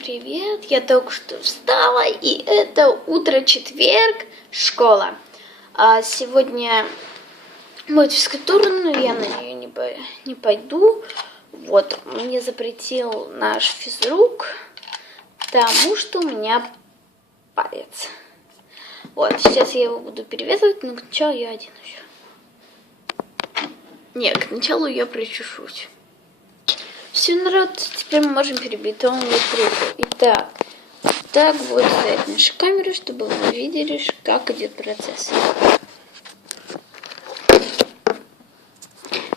привет! Я только что встала, и это утро четверг, школа. А сегодня будет физкультура, но я на нее не, по, не пойду. Вот, мне запретил наш физрук, потому что у меня палец. Вот, сейчас я его буду перевязывать, но сначала я оденусь. Нет, к началу я причешусь. Все, народ, теперь мы можем перебить тонную трубку. Итак, так будет стоять наша камера, чтобы вы видели, как идет процесс.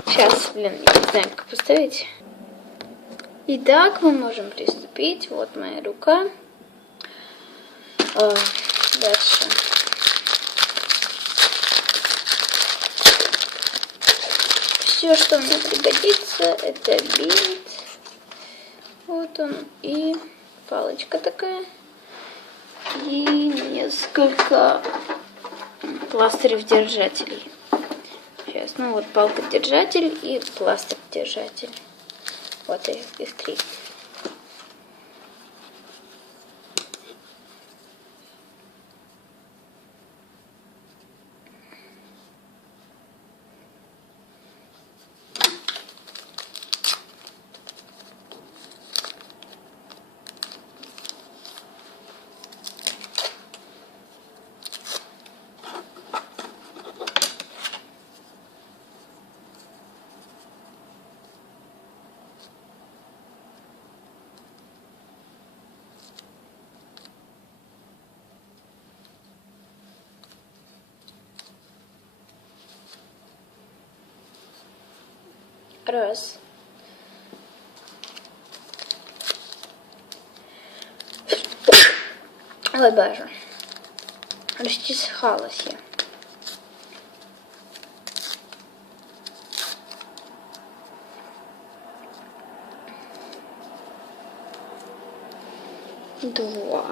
Сейчас, блин, я не знаю, как поставить. Итак, мы можем приступить. Вот моя рука. А, дальше. Все, что мне пригодится, это бинт. Вот он. И палочка такая. И несколько пластырев-держателей. Сейчас, ну вот палка-держатель и пластырь-держатель. Вот их, их три. Раз. Ой, боже. Расчесалась я. Два.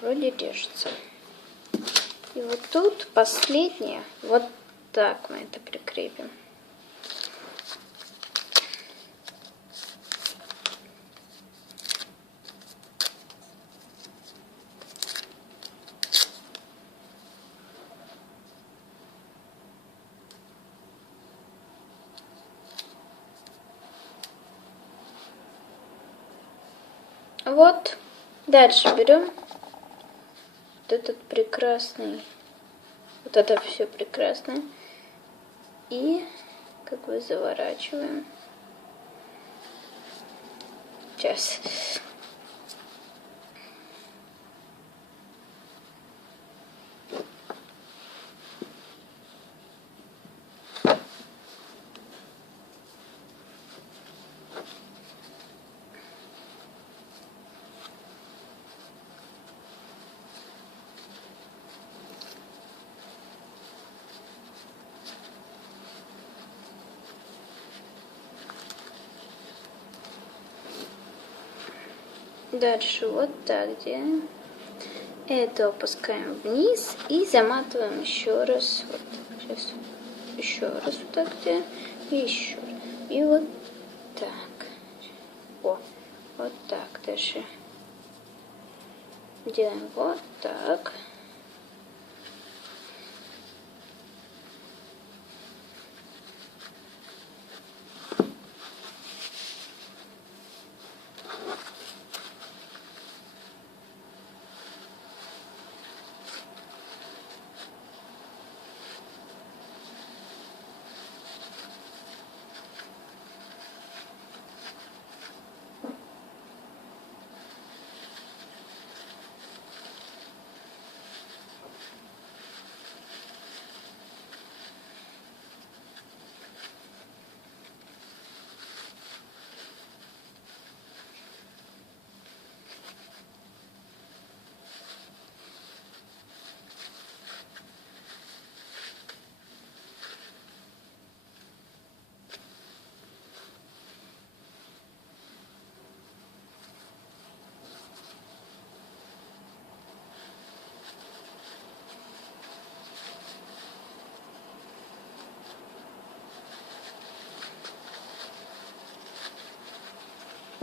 Вроде держится. И вот тут последнее, вот так мы это прикрепим. Вот, дальше берем вот этот прекрасный, вот это все прекрасное. И как бы заворачиваем. Сейчас. Дальше вот так делаем. Это опускаем вниз и заматываем еще раз. Вот сейчас еще раз вот так. И еще. И вот так. О, вот так. Дальше делаем вот так.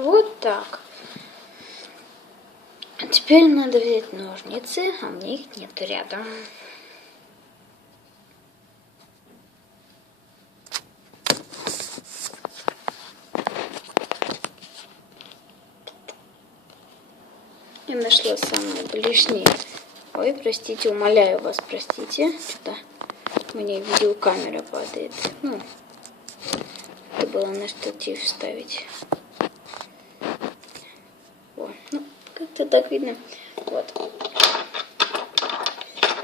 Вот так. А теперь надо взять ножницы, а у меня их нет рядом. Я нашла самые ближние. Ой, простите, умоляю вас, простите. Что-то мне видеокамера падает. Ну, это было на штатив вставить. О, как-то так видно. Вот.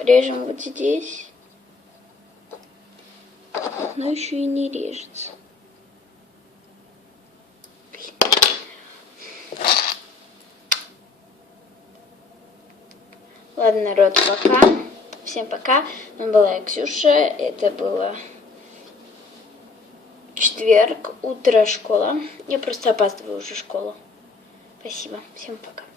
Режем вот здесь. Но еще и не режется. Ладно, народ, пока. Всем пока. Ну, была я Ксюша. Это было четверг, утро, школа. Я просто опаздываю уже в школу. Спасибо. Всем пока.